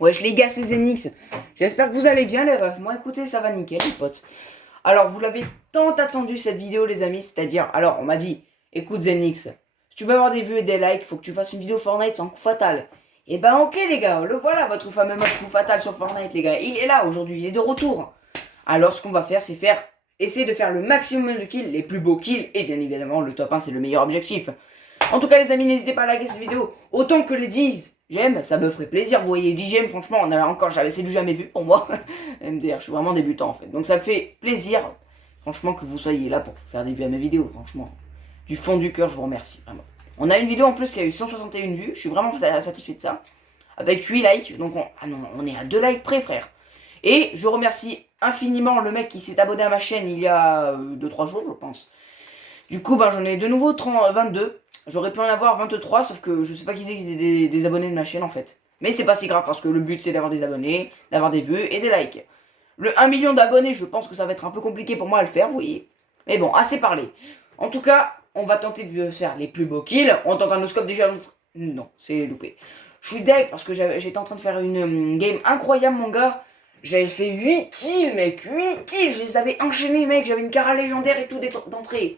Wesh les gars, c'est Zenix. J'espère que vous allez bien les refs. Moi écoutez, ça va nickel les potes. Alors vous l'avez tant attendu cette vidéo les amis, c'est-à-dire, alors on m'a dit, écoute Zenix, si tu veux avoir des vues et des likes, faut que tu fasses une vidéo Fortnite sans coup fatal. Et ben ok les gars, le voilà votre fameux mode coup fatal sur Fortnite les gars. Il est là aujourd'hui, il est de retour. Alors ce qu'on va faire, c'est essayer de faire le maximum de kills, les plus beaux kills, et bien évidemment le top 1 c'est le meilleur objectif. En tout cas les amis, n'hésitez pas à liker cette vidéo, autant que les 10 j'aime, ça me ferait plaisir, vous voyez, 10 j'aime, franchement, on a encore, c'est du jamais vu pour moi. MDR, je suis vraiment débutant en fait, donc ça me fait plaisir, franchement, que vous soyez là pour faire des vues à mes vidéos, franchement. Du fond du cœur, je vous remercie, vraiment. On a une vidéo en plus qui a eu 161 vues, je suis vraiment satisfait de ça, avec 8 likes, donc on est à 2 likes près frère. Et je remercie infiniment le mec qui s'est abonné à ma chaîne il y a 2-3 jours, je pense. Du coup, ben, j'en ai de nouveau 22. J'aurais pu en avoir 23, sauf que je sais pas qui c'est qui est des abonnés de ma chaîne en fait. Mais c'est pas si grave parce que le but c'est d'avoir des abonnés, d'avoir des vues et des likes. Le 1 million d'abonnés, je pense que ça va être un peu compliqué pour moi à le faire, vous voyez. Mais bon, assez parlé. En tout cas, on va tenter de faire les plus beaux kills. On tente un no-scope déjà. Non, c'est loupé. Je suis deg parce que j'étais en train de faire une game incroyable, mon gars. J'avais fait 8 kills, mec. 8 kills. Je les avais enchaînés, mec. J'avais une cara légendaire et tout d'entrée.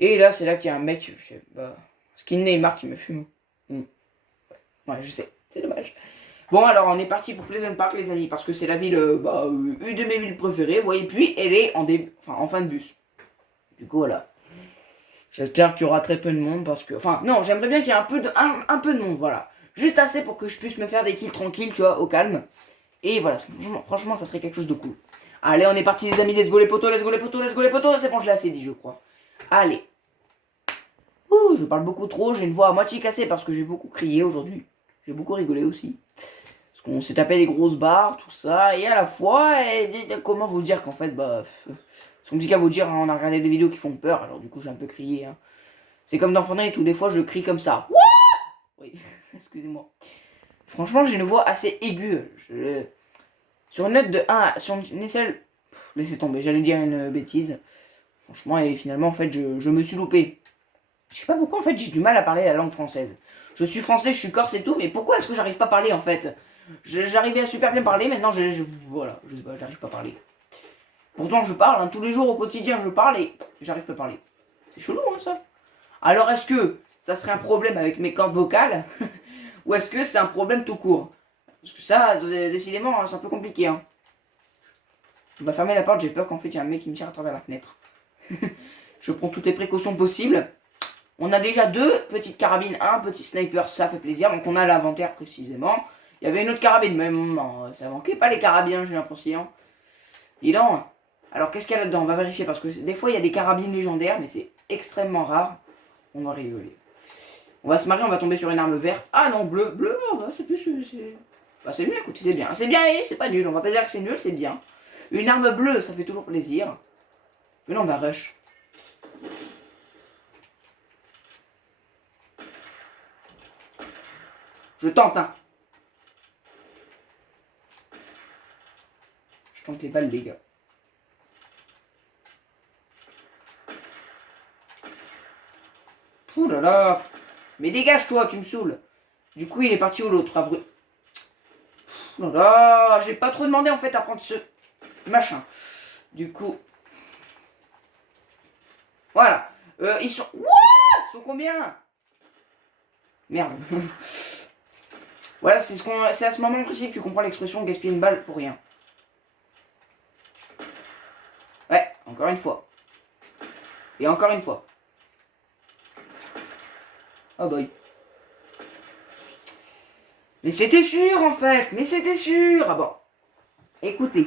Et là, c'est là qu'il y a un mec, skin Neymar qui me fume. Ouais, je sais, c'est dommage. Bon, alors on est parti pour Pleasant Park, les amis, parce que c'est la ville, une de mes villes préférées, vous voyez, puis elle est en fin de bus. Du coup, voilà. J'espère qu'il y aura très peu de monde, parce que... Enfin, non, j'aimerais bien qu'il y ait un peu de monde, voilà. Juste assez pour que je puisse me faire des kills tranquilles, tu vois, au calme. Et voilà, franchement, ça serait quelque chose de cool. Allez, on est parti, les amis, let's go les potos, let's go les potos, let's go les potos. C'est bon, je l'ai assez dit, je crois. Allez. Ouh, je parle beaucoup trop, j'ai une voix à moitié cassée parce que j'ai beaucoup crié aujourd'hui. J'ai beaucoup rigolé aussi. Parce qu'on s'est tapé des grosses barres, tout ça, et à la fois, comment vous dire qu'en fait, c'est compliqué à vous dire, hein, on a regardé des vidéos qui font peur, alors du coup j'ai un peu crié. Hein. C'est comme dans Fortnite où des fois je crie comme ça. Oui, excusez-moi. Franchement, j'ai une voix assez aiguë. Sur une note de 1 sur une échelle, laissez tomber, j'allais dire une bêtise. Franchement, et finalement, en fait, je me suis loupé. Je sais pas pourquoi en fait j'ai du mal à parler la langue française. Je suis français, je suis corse et tout, mais pourquoi est-ce que j'arrive pas à parler en fait? J'arrivais à super bien parler, maintenant voilà, je sais pas, j'arrive pas à parler. Pourtant je parle, hein, tous les jours au quotidien je parle et j'arrive pas à parler. C'est chelou hein ça. Alors est-ce que ça serait un problème avec mes cordes vocales ou est-ce que c'est un problème tout court? Parce que ça, décidément, hein, c'est un peu compliqué. Hein. On va fermer la porte, j'ai peur qu'en fait il y a un mec qui me tire à travers la fenêtre. Je prends toutes les précautions possibles. On a déjà 2 petites carabines, un petit sniper, ça fait plaisir. Donc on a l'inventaire précisément. Il y avait une autre carabine, mais ça manquait pas les carabines, j'ai l'impression. Dis donc. Alors qu'est-ce qu'il y a là-dedans? On va vérifier parce que des fois il y a des carabines légendaires, mais c'est extrêmement rare. On va rigoler. On va se marrer, on va tomber sur une arme verte. Ah non, bleu, c'est plus... c'est mieux, écoute, c'est bien. C'est bien et c'est pas nul, on va pas dire que c'est nul, c'est bien. Une arme bleue, ça fait toujours plaisir. Mais non, on va rush. Je tente, hein. Je tente les balles, les gars. Ouh là là. Mais dégage-toi, tu me saoules. Du coup, il est parti où l'autre, abru... Ouh là là. J'ai pas trop demandé, en fait, à prendre ce machin. Du coup... Voilà. Ils sont... What? Ils sont combien? Merde. Voilà, c'est à ce moment précis que tu comprends l'expression gaspiller une balle pour rien. Ouais, encore une fois. Et encore une fois. Oh boy. Mais c'était sûr en fait, mais c'était sûr. Ah bon. Écoutez,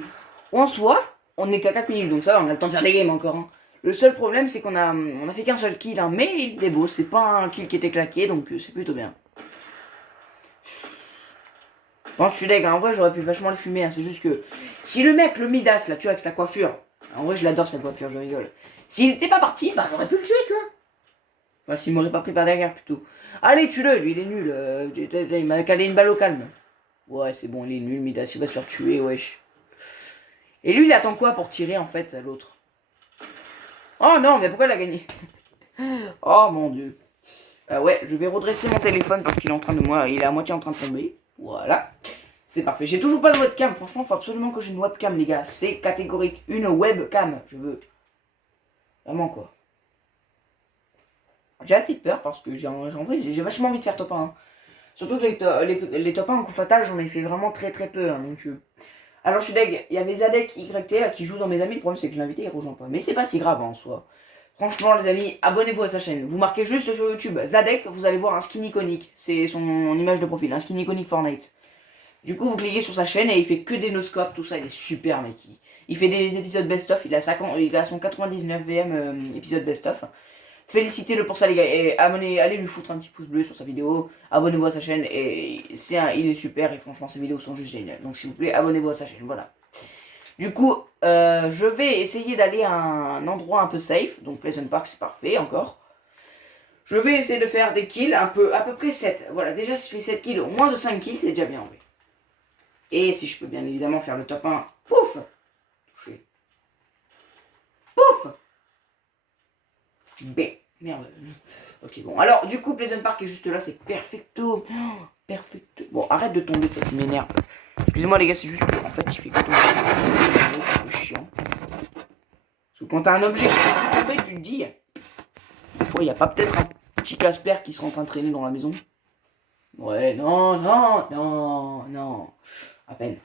en soi, on n'est qu'à 4 minutes, donc ça va, on a le temps de faire des games encore. Hein. Le seul problème, c'est qu'on a fait qu'un seul kill, hein, mais il était beau, c'est pas un kill qui était claqué, donc c'est plutôt bien. Bon, je suis deg, hein, en vrai j'aurais pu vachement le fumer, hein, c'est juste que... Si le mec, le Midas, là, tu vois, avec sa coiffure, en vrai je l'adore sa coiffure, je rigole. S'il était pas parti, bah j'aurais pu le tuer, tu vois. Enfin, s'il m'aurait pas pris par derrière, plutôt. Allez, tue-le, lui, il est nul. Il m'a calé une balle au calme. Ouais, c'est bon, il est nul, Midas, il va se faire tuer, wesh. Et lui, il attend quoi pour tirer, en fait, à l'autre? Oh non, mais pourquoi il a gagné? Oh mon dieu. Ouais, je vais redresser mon téléphone parce qu'il est en train de moi, il est à moitié en train de tomber. Voilà. C'est parfait. J'ai toujours pas de webcam. Franchement, faut absolument que j'ai une webcam, les gars. C'est catégorique. Une webcam, je veux. Vraiment, quoi. J'ai assez peur parce que j'ai vachement envie de faire top 1. Hein. Surtout que les top 1 en coup fatal, j'en ai fait vraiment très très peu. Hein, donc, alors, je suis deg. Il y avait Zadek YT là, qui joue dans mes amis. Le problème, c'est que je l'ai invité, il rejoint pas. Mais c'est pas si grave en soi. Franchement, les amis, abonnez-vous à sa chaîne. Vous marquez juste sur YouTube Zadek, vous allez voir un skin iconique. C'est son image de profil, un skin iconique Fortnite. Du coup, vous cliquez sur sa chaîne et il fait que des no-scopes, tout ça. Il est super, mec. Il fait des épisodes best-of. Il a son 99 VM épisode best-of. Félicitez-le pour ça, les gars. Et allez lui foutre un petit pouce bleu sur sa vidéo. Abonnez-vous à sa chaîne. Et il est super. Et franchement, ses vidéos sont juste géniales. Donc, s'il vous plaît, abonnez-vous à sa chaîne. Voilà. Du coup, je vais essayer d'aller à un endroit un peu safe. Donc, Pleasant Park, c'est parfait encore. Je vais essayer de faire des kills à peu près 7. Voilà, déjà, si je fais 7 kills, au moins de 5 kills, c'est déjà bien. Oui. Et si je peux bien évidemment faire le top 1, pouf! Touché. Pouf! B. Merde. Ok, bon. Alors, du coup, Pleasant Park est juste là, c'est perfecto. Oh, perfecto. Bon, arrête de tomber, toi, tu m'énerves. Excusez-moi, les gars, c'est juste que, en fait, il fait que tomber. C'est un peu chiant. Parce que quand t'as un objet qui fait tomber, tu te dis, il n'y a pas peut-être un petit Casper qui serait en train de traîner dans la maison? Ouais, non, non, non, non. À peine.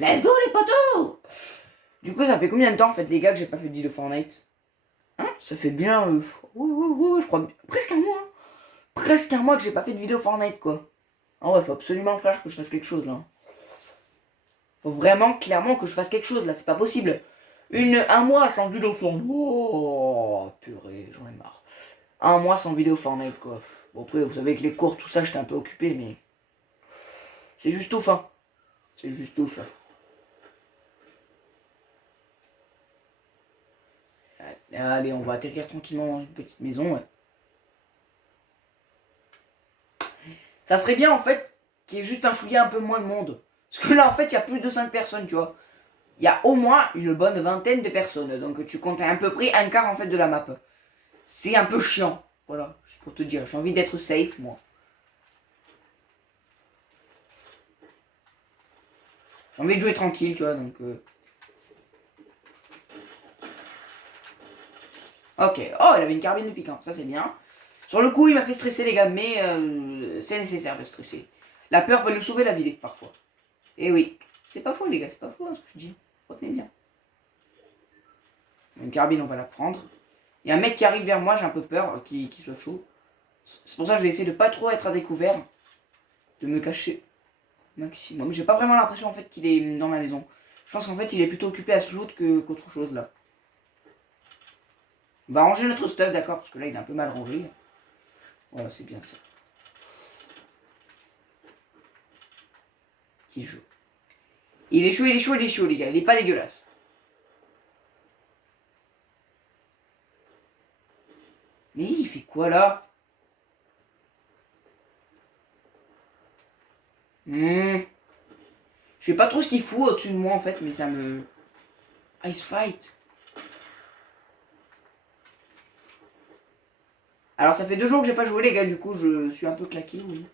Let's go, les potos! Du coup, ça fait combien de temps, en fait, les gars, que j'ai pas fait de vidéo Fortnite? Hein? Ça fait bien, je crois, presque un mois. Hein. Presque un mois que j'ai pas fait de vidéo Fortnite, quoi. Ah ouais, faut absolument faire que je fasse quelque chose, là. Faut vraiment, clairement, que je fasse quelque chose, là. C'est pas possible. Un mois sans vidéo Fortnite. Oh, purée, j'en ai marre. Un mois sans vidéo Fortnite, quoi. Bon, après, vous savez que les cours, tout ça, j'étais un peu occupé, mais... C'est juste ouf, hein. C'est juste ouf, hein. Allez, on va atterrir tranquillement dans une petite maison, ouais. Ça serait bien, en fait, qu'il y ait juste un chouïa un peu moins de monde. Parce que là, en fait, il y a plus de 5 personnes, tu vois. Il y a au moins une bonne vingtaine de personnes. Donc, tu comptes à peu près un quart, en fait, de la map. C'est un peu chiant. Voilà, juste pour te dire. J'ai envie d'être safe, moi. J'ai envie de jouer tranquille, tu vois, donc... Ok. Oh, il avait une carbine de piquant. Ça, c'est bien. Sur le coup, il m'a fait stresser, les gars, mais c'est nécessaire de stresser. La peur peut nous sauver la vie, parfois. Et oui. C'est pas faux, les gars, c'est pas faux, hein, ce que je dis. Retenez bien. Une carbine, on va la prendre. Il y a un mec qui arrive vers moi, j'ai un peu peur qu'il soit chaud. C'est pour ça que je vais essayer de pas trop être à découvert. De me cacher maximum. J'ai pas vraiment l'impression, en fait, qu'il est dans ma maison. Je pense qu'en fait, il est plutôt occupé à se loot qu'autre chose, là. On va ranger notre stuff, d'accord, parce que là, il est un peu mal rangé. Voilà, c'est bien ça. Il est chaud. Il est chaud, il est chaud, il est chaud, les gars. Il est pas dégueulasse. Mais il fait quoi, là? Je sais pas trop ce qu'il fout au-dessus de moi, en fait, mais ça me... Ice fight. Alors, ça fait 2 jours que j'ai pas joué, les gars, du coup, je suis un peu claqué, oui.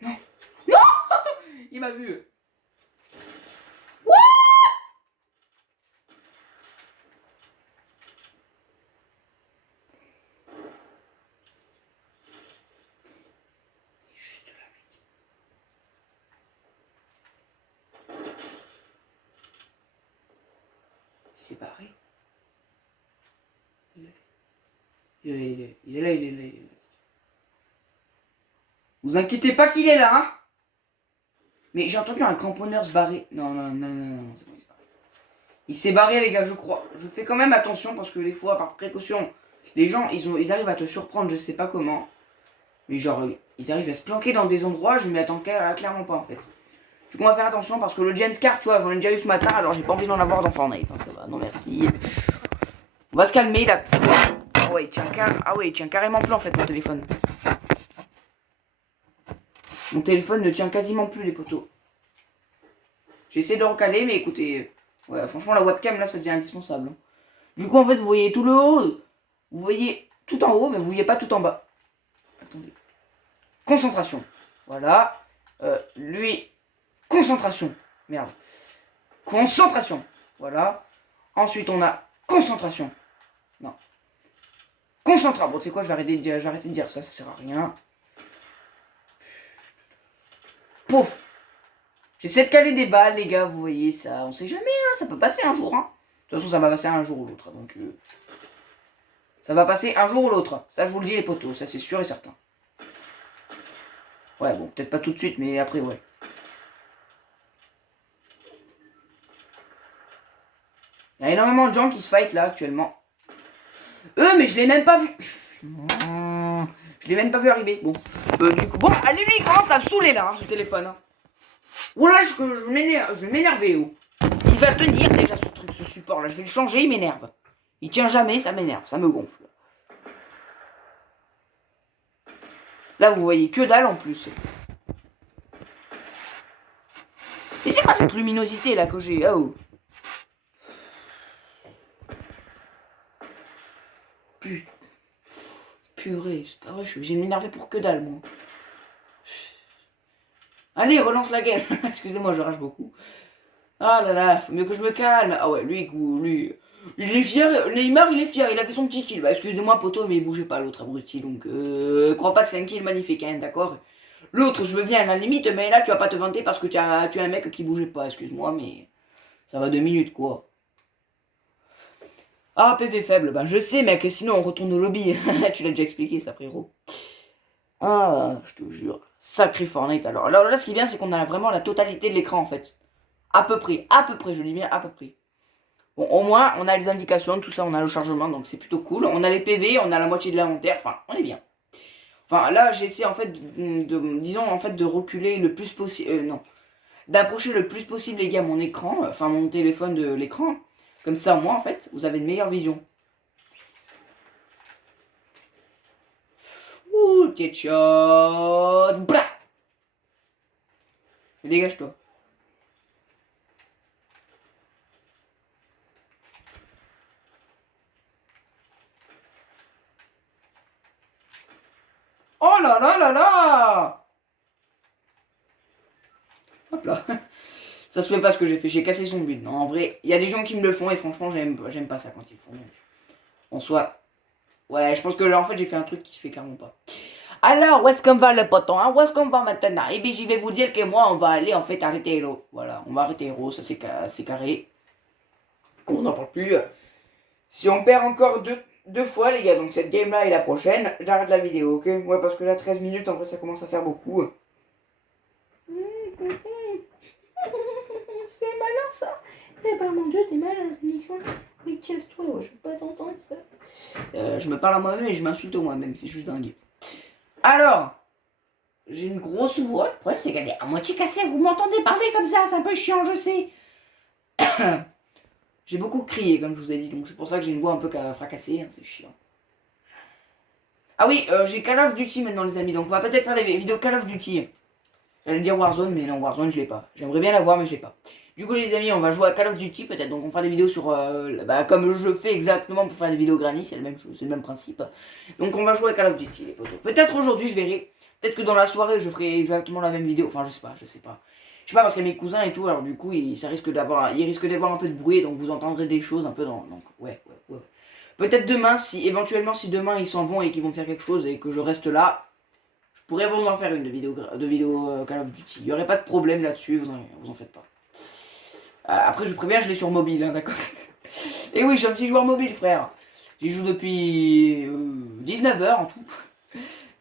Non. Non. Il m'a vu. What? Il est juste là, mec. Il s'est barré. Il est là, il est là. Vous inquiétez pas qu'il est là, hein. Mais j'ai entendu un cramponneur se barrer. Non, c'est bon, il s'est barré. Il s'est barré, les gars, je crois. Je fais quand même attention parce que des fois, par précaution, les gens, ils arrivent à te surprendre, je sais pas comment. Mais genre, ils arrivent à se planquer dans des endroits, je m'y attends clairement pas, en fait. Du coup, on va faire attention parce que le Jenscar, tu vois, j'en ai déjà eu ce matin, alors j'ai pas envie d'en avoir dans Fortnite. Hein, ça va, non merci. On va se calmer, là. Ah ouais, il tient carrément plus, en fait, mon téléphone. Mon téléphone ne tient quasiment plus, les poteaux. J'ai essayé de le recaler, mais écoutez... Ouais, franchement, la webcam, là, ça devient indispensable. Du coup, en fait, vous voyez tout le haut. Vous voyez tout en haut, mais vous voyez pas tout en bas. Attendez. Concentration. Voilà. Lui, concentration. Merde. Concentration. Voilà. Ensuite, on a concentration. Non. Concentra. Bon, tu sais quoi, je vais arrêter de dire ça, ça sert à rien. Pouf. J'essaie de caler des balles, les gars, vous voyez ça. On sait jamais, hein, ça peut passer un jour. Hein. De toute façon, ça va passer un jour ou l'autre. Donc, ça va passer un jour ou l'autre. Ça, je vous le dis, les potos, ça c'est sûr et certain. Ouais, bon, peut-être pas tout de suite, mais après, ouais. Il y a énormément de gens qui se fight là actuellement. Mais je l'ai même pas vu. Je l'ai même pas vu arriver. Bon, du coup, bon, allez, lui, il commence à me saouler là, hein, ce téléphone. Hein. Voilà, je vais m'énerver. Oh. Il va tenir déjà ce truc, ce support là. Je vais le changer, il m'énerve. Il tient jamais, ça m'énerve, ça me gonfle. Là, vous voyez que dalle en plus. Et c'est quoi cette luminosité là que j'ai? Oh. Purée, c'est pas vrai, je vais m'énerver pour que dalle, moi. Allez, relance la game. Excusez-moi, je rage beaucoup. Ah là là, faut mieux que je me calme. Ah ouais, lui, il est fier. Neymar, il est fier. Il a fait son petit kill. Bah, excusez-moi, poto, mais il bougeait pas, l'autre abruti. Donc, crois pas que c'est un kill magnifique, hein, d'accord? L'autre, je veux bien, à la limite, mais là, tu vas pas te vanter parce que tu as un mec qui bougeait pas. Excuse-moi, mais ça va 2 minutes, quoi. Ah, PV faible. Bah, je sais, mec, sinon on retourne au lobby. Tu l'as déjà expliqué, ça, frérot. Ah, je te jure. Sacré Fortnite, alors. Alors là, ce qui est bien, c'est qu'on a vraiment la totalité de l'écran, en fait. À peu près, je dis bien à peu près. Bon, au moins, on a les indications, tout ça, on a le chargement, donc c'est plutôt cool. On a les PV, on a la moitié de l'inventaire, enfin, on est bien. Enfin, là, j'essaie, en fait, disons, en fait, de reculer le plus possible, non, d'approcher le plus possible, les gars, mon écran, enfin, mon téléphone de l'écran. Comme ça, au moins, en fait, vous avez une meilleure vision. Ouh, shot, blah. Dégage-toi. Oh là là là là! Hop là. Ça se fait pas ce que j'ai fait, j'ai cassé son build. Non, en vrai, il y a des gens qui me le font et franchement, j'aime pas ça quand ils le font. En soi, ouais, je pense que là, en fait, j'ai fait un truc qui se fait clairement pas. Alors, où est-ce qu'on va le poton, hein? Où est-ce qu'on va maintenant? Eh bien, j'y vais vous dire que moi, on va aller, en fait, arrêter Hero. Voilà, on va arrêter Hero, ça c'est carré. On n'en parle plus. Si on perd encore deux fois, les gars, donc cette game-là et la prochaine, j'arrête la vidéo, ok? Ouais, parce que là, 13 minutes, en vrai, ça commence à faire beaucoup. C'est malin, ça. Eh ben, mon dieu, t'es malin, Nixon. Oui, casse-toi, je veux pas t'entendre, ça. Je me parle à moi-même et je m'insulte moi-même, c'est juste dingue. Alors, j'ai une grosse voix. Le problème, c'est qu'elle est à moitié cassée. Vous m'entendez parler comme ça, c'est un peu chiant, je sais. J'ai beaucoup crié, comme je vous ai dit, donc c'est pour ça que j'ai une voix un peu fracassée, hein, c'est chiant. Ah oui, j'ai Call of Duty maintenant, les amis, donc on va peut-être faire des vidéos Call of Duty. J'allais dire Warzone, mais non, Warzone, je l'ai pas. J'aimerais bien l'avoir, mais je l'ai pas. Du coup, les amis, on va jouer à Call of Duty, peut-être, donc on fera des vidéos sur... comme je fais exactement pour faire des vidéos Granny, c'est le même chose, c'est le même principe. Donc on va jouer à Call of Duty, les potos. Peut-être aujourd'hui, je verrai. Peut-être que dans la soirée, je ferai exactement la même vidéo. Enfin, je sais pas. Je sais pas, parce qu'il y a mes cousins et tout, alors du coup, il risque d'avoir un peu de bruit, donc vous entendrez des choses un peu dans... Donc, ouais. Peut-être demain, éventuellement, si demain ils s'en vont et qu'ils vont faire quelque chose et que je reste là, je pourrais vous en faire une de vidéo Call of Duty. Il n'y aurait pas de problème là-dessus, vous en faites pas. Après, je préviens, je l'ai sur mobile, hein, d'accord. Et oui, je suis un petit joueur mobile, frère. J'y joue depuis 19h en tout.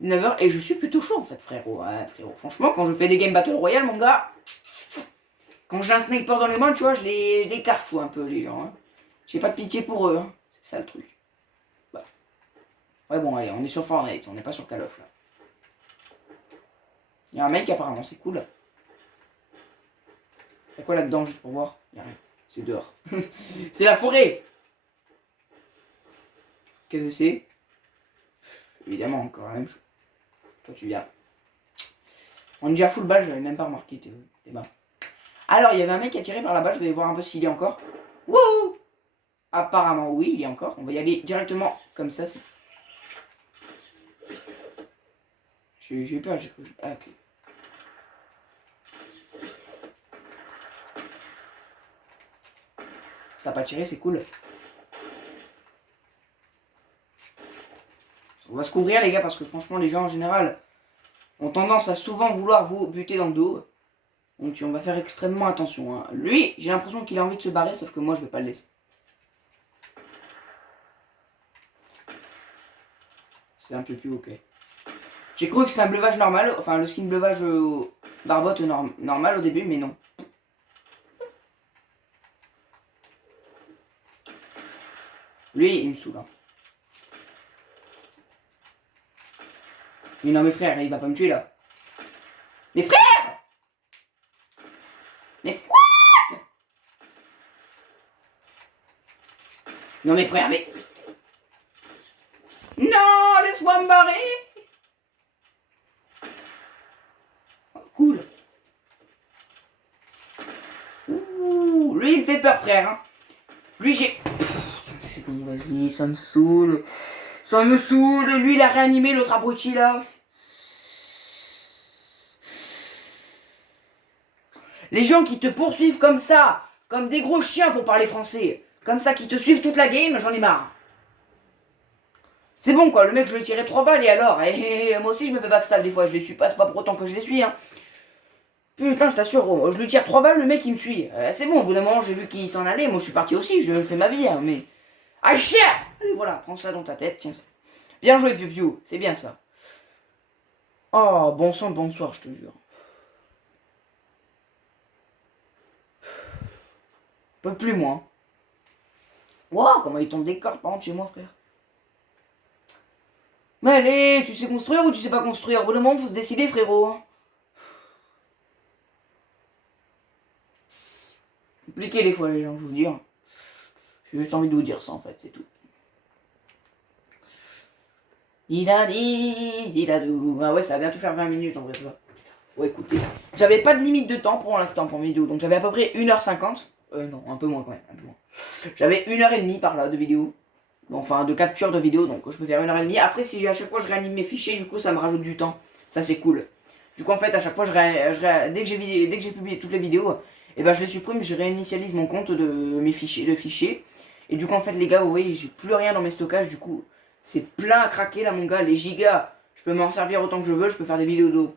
19h et je suis plutôt chaud en fait, frérot. Ouais, frérot. Franchement, quand je fais des games Battle Royale, mon gars, quand j'ai un sniper dans les mains, tu vois, je les cartouche un peu, les gens. Hein. J'ai pas de pitié pour eux, hein. C'est ça le truc. Bah. Ouais, bon, allez, on est sur Fortnite, on n'est pas sur Call of là. Il y a un mec apparemment, c'est cool. Y'a quoi là-dedans, juste pour voir? Y'a rien. C'est dehors. C'est la forêt. Qu'est-ce que c'est? Évidemment, encore la même chose. Toi, tu viens. On est déjà full balle, je l'avais même pas remarqué. T'es bas. Alors, il y avait un mec qui a tiré par là-bas, je vais voir un peu s'il y a encore. Wouh! Apparemment, oui, il y a encore. On va y aller directement comme ça. J'ai eu peur. Ah, ok. Ça n'a pas tiré, c'est cool. On va se couvrir, les gars, parce que franchement, les gens en général ont tendance à souvent vouloir vous buter dans le dos. Donc on va faire extrêmement attention. Hein. Lui, j'ai l'impression qu'il a envie de se barrer, sauf que moi, je vais pas le laisser. C'est un peu plus ok. J'ai cru que c'était un bleuvage normal, enfin le skin bleuvage barbotte normal au début, mais non. Lui, il me saoule. Hein. Mais non, mes frères, il va pas me tuer là. Mes frères! Mais what? Non, mes frères, mais. Non, laisse-moi me barrer! Oh, cool. Ouh, lui, il fait peur, frère. Hein. Lui, j'ai. C'est bon, vas-y, ça me saoule. Ça me saoule. Lui, il a réanimé l'autre abruti là. Les gens qui te poursuivent comme ça, comme des gros chiens pour parler français, comme ça, qui te suivent toute la game, j'en ai marre. C'est bon quoi, le mec je lui ai tiré 3 balles et alors moi aussi je me fais backstab des fois, je les suis pas, c'est pas pour autant que je les suis hein. Putain je t'assure, je lui tire 3 balles, le mec il me suit. C'est bon, au bout d'un moment j'ai vu qu'il s'en allait, moi je suis parti aussi, je fais ma vie hein, mais... Ah chien. Allez voilà, prends ça dans ta tête, tiens ça. Bien joué Piu Piu, c'est bien ça. Oh bon sang, bonsoir je te jure. Je peux plus moi. Wow, comment il tombe des cordes par contre chez moi frère. Mais allez, tu sais construire ou tu sais pas construire? Au bout d'un moment, faut se décider, frérot. Compliqué des fois, les gens, je vous dis. J'ai juste envie de vous dire ça, en fait, c'est tout. Ah ouais, ça va bientôt faire 20 minutes, en vrai, ça va. Ouais, écoutez, j'avais pas de limite de temps pour l'instant pour vidéo, donc j'avais à peu près 1h50. Non, un peu moins quand même, un peu moins. J'avais 1h30 par là de vidéo. Enfin, de capture de vidéo, donc je peux faire 1h30. Après, si à chaque fois je réanime mes fichiers, du coup, ça me rajoute du temps. Ça, c'est cool. Du coup, en fait, à chaque fois, dès que j'ai publié toutes les vidéos, et ben, je les supprime, je réinitialise mon compte de mes fichiers, Et du coup, en fait, les gars, vous voyez, j'ai plus rien dans mes stockages. Du coup, c'est plein à craquer là, mon gars. Les gigas, je peux m'en servir autant que je veux. Je peux faire des vidéos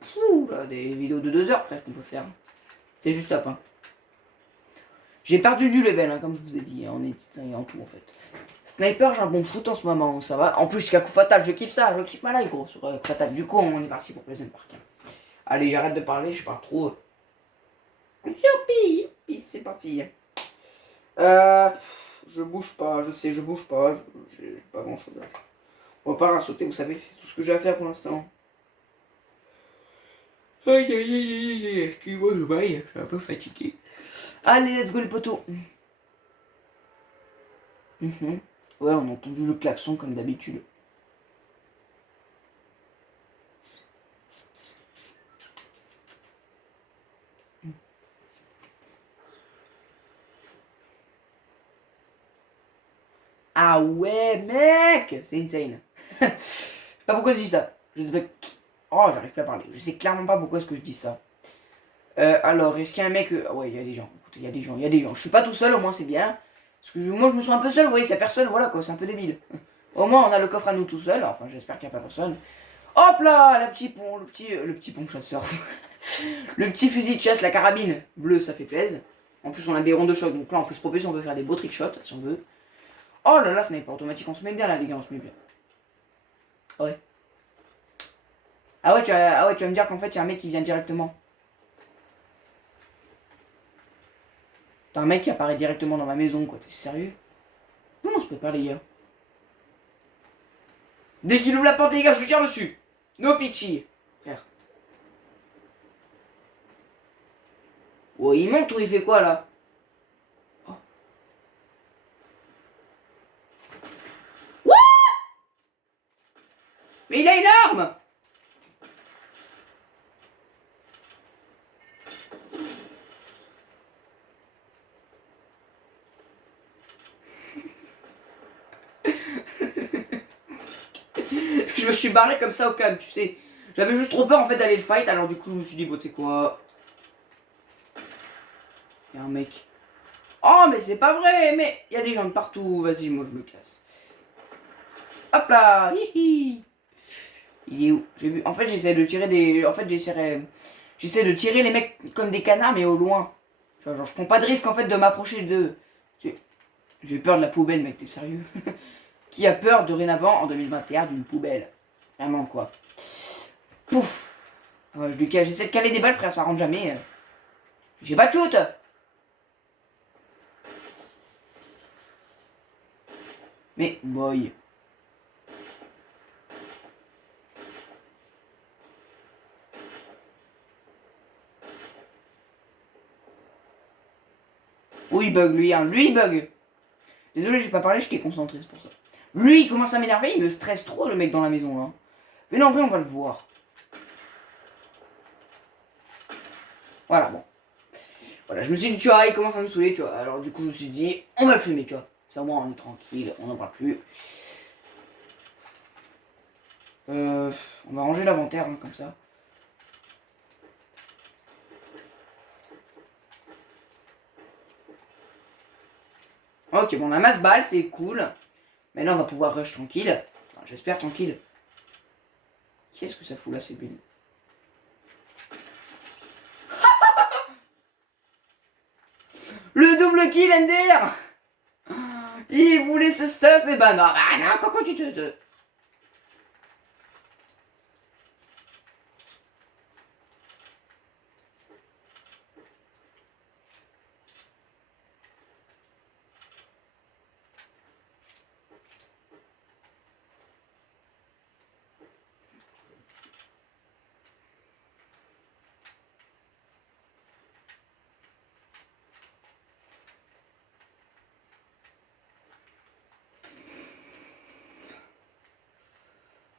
des vidéos de 2 heures presque qu'on peut faire. C'est juste top. Hein. J'ai perdu du level, hein, comme je vous ai dit, en edit et en tout, en fait. Sniper, j'ai un bon shoot en ce moment, ça va. En plus, il y a coup fatal, je kiffe ça, je kiffe ma life, gros, sur coup fatal. Du coup, on est parti pour Pleasant Park. Allez, j'arrête de parler, je parle trop. Youpi, youpi, c'est parti. Je bouge pas, je sais, je bouge pas, j'ai pas grand chose à faire. On va pas sauter, vous savez, c'est tout ce que j'ai à faire pour l'instant. Aïe aïe aïe aïe aïe, excuse-moi, je baille, je suis un peu fatigué. Allez, let's go les potos. Ouais, on a entendu le klaxon comme d'habitude. Ah ouais, mec, c'est insane. Je sais pas pourquoi je dis ça. Je sais pas... Oh, j'arrive pas à parler. Je sais clairement pas pourquoi est-ce que je dis ça. Alors, est-ce qu'il y a un mec... Ouais, il y a des gens. Écoutez, il y a des gens. Je suis pas tout seul, au moins c'est bien. Parce que moi, je me sens un peu seul, vous voyez, c'est personne, voilà quoi, c'est un peu débile. Au moins, on a le coffre à nous tout seul. Enfin, j'espère qu'il n'y a pas personne. Hop là, le petit pont chasseur. Le petit fusil de chasse, la carabine bleue, ça fait plaisir. En plus, on a des ronds de choc, donc là, on peut se propulser, on peut faire des beaux trickshots, si on veut. Oh là là, ce n'est pas automatique, on se met bien là, les gars, on se met bien. Ouais. Ah ouais, tu vas me dire qu'en fait, il y a un mec qui vient directement. T'as un mec qui apparaît directement dans ma maison, quoi. T'es sérieux? Non, on se prépare, les gars. Dès qu'il ouvre la porte, les gars, je lui tire dessus. No pitchy. Frère. Oh, il monte ou il fait quoi, là? Oh. What? Mais il a une arme! je me suis barré comme ça au calme, tu sais. J'avais juste trop peur en fait d'aller le fight, alors du coup je me suis dit, bon tu sais quoi. Y'a un mec. Oh mais c'est pas vrai, mais il y a des gens de partout, vas-y moi je me casse. Hop là, hihi. Il est où? J'ai vu. En fait j'essaie de tirer des. En fait j'essaie de tirer les mecs comme des canards mais au loin. Tu vois, genre je prends pas de risque en fait de m'approcher d'eux. J'ai peur de la poubelle mec, t'es sérieux? Qui a peur dorénavant en 2021 d'une poubelle? Vraiment quoi. Pouf. J'essaie de caler des balles frère, ça rentre jamais. J'ai pas de shoot. Mais boy. Oh il bug lui, hein. Lui il bug. Désolé j'ai pas parlé, je t'ai concentré, c'est pour ça. Lui il commence à m'énerver, il me stresse trop le mec dans la maison là. Mais non en vrai on va le voir. Voilà bon. Voilà, je me suis dit tu vois, il commence à me saouler, tu vois. Alors du coup je me suis dit, on va le fumer, tu vois. Ça au moins on est tranquille, on n'en parle plus. On va ranger l'inventaire hein, comme ça. Ok, bon, on a masse balle, c'est cool. Maintenant, on va pouvoir rush tranquille. Enfin, j'espère tranquille. Qu'est-ce que ça fout là, ces bulles? Le double kill, Ender. Il voulait ce stuff, et bah non, quand tu te...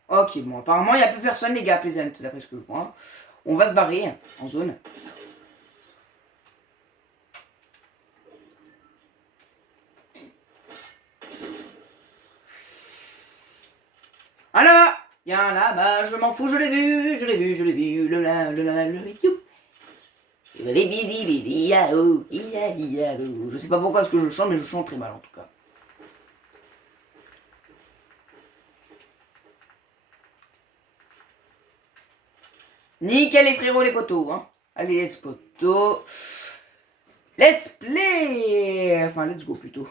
Ok, bon, apparemment, il n'y a plus personne, les gars, Pleasant, d'après ce que je vois. On va se barrer en zone. Ah là, il y a un là-bas, je m'en fous, je l'ai vu, je l'ai vu, je l'ai vu, le you. Je sais pas pourquoi est-ce que je chante, mais je chante très mal en tout cas. Nickel les frérots les potos, hein. Allez, let's potos. Let's play. Enfin, let's go plutôt.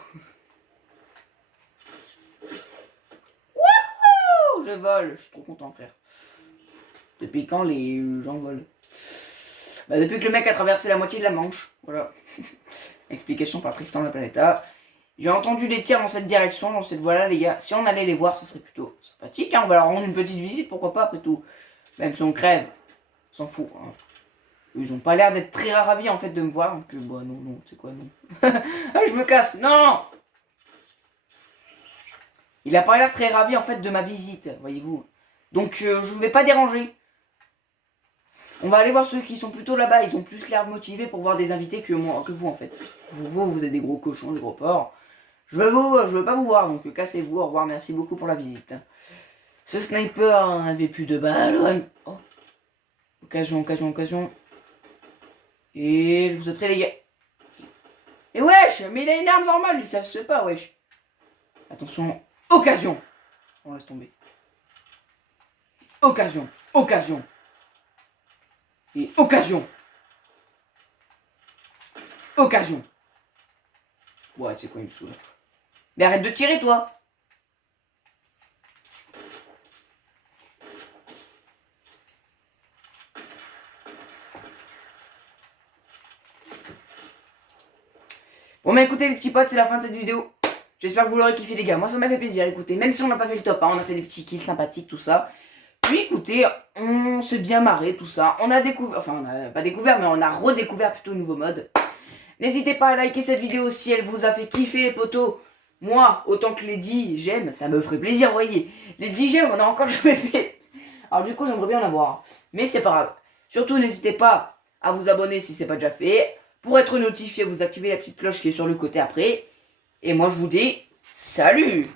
Wouhou. Je vole, je suis trop content frère. Depuis quand les gens volent? Bah depuis que le mec a traversé la moitié de la Manche. Voilà. Explication par Tristan La Planeta. J'ai entendu des tirs dans cette direction, dans cette voie-là, les gars. Si on allait les voir, ça serait plutôt sympathique. Hein. On va leur rendre une petite visite, pourquoi pas, après tout. Même si on crève, on s'en fout. Hein. Ils ont pas l'air d'être très ravis, en fait, de me voir. Donc, bah non, c'est quoi, non. Ah, je me casse, non. Il a pas l'air très ravi, en fait, de ma visite, voyez-vous. Donc, je ne vais pas déranger. On va aller voir ceux qui sont plutôt là-bas. Ils ont plus l'air motivés pour voir des invités que moi, que vous, en fait. Vous êtes des gros cochons, des gros porcs. Je veux pas vous voir, donc cassez-vous, au revoir, merci beaucoup pour la visite. Ce sniper n'avait plus de balles. Oh. Occasion. Et vous êtes prêts les gars? Et wesh, mais il a une arme normale, lui, ça se fait pas, wesh. Attention, occasion. On laisse tomber. Occasion. Et occasion. Ouais, c'est quoi, il me saoule. Mais arrête de tirer, toi. Bon bah écoutez les petits potes, c'est la fin de cette vidéo. J'espère que vous l'aurez kiffé les gars. Moi ça m'a fait plaisir, écoutez. Même si on n'a pas fait le top, hein, on a fait des petits kills sympathiques, tout ça. Puis écoutez, on s'est bien marré, tout ça. On a découvert, enfin on n'a pas découvert, mais on a redécouvert plutôt un nouveau mode. N'hésitez pas à liker cette vidéo si elle vous a fait kiffer les potos. Moi, autant que les 10 j'aime, ça me ferait plaisir, vous voyez. Les 10 j'aime, on a encore jamais fait. Alors du coup, j'aimerais bien en avoir. Mais c'est pas grave. Surtout, n'hésitez pas à vous abonner si c'est pas déjà fait. Pour être notifié, vous activez la petite cloche qui est sur le côté après. Et moi, je vous dis salut!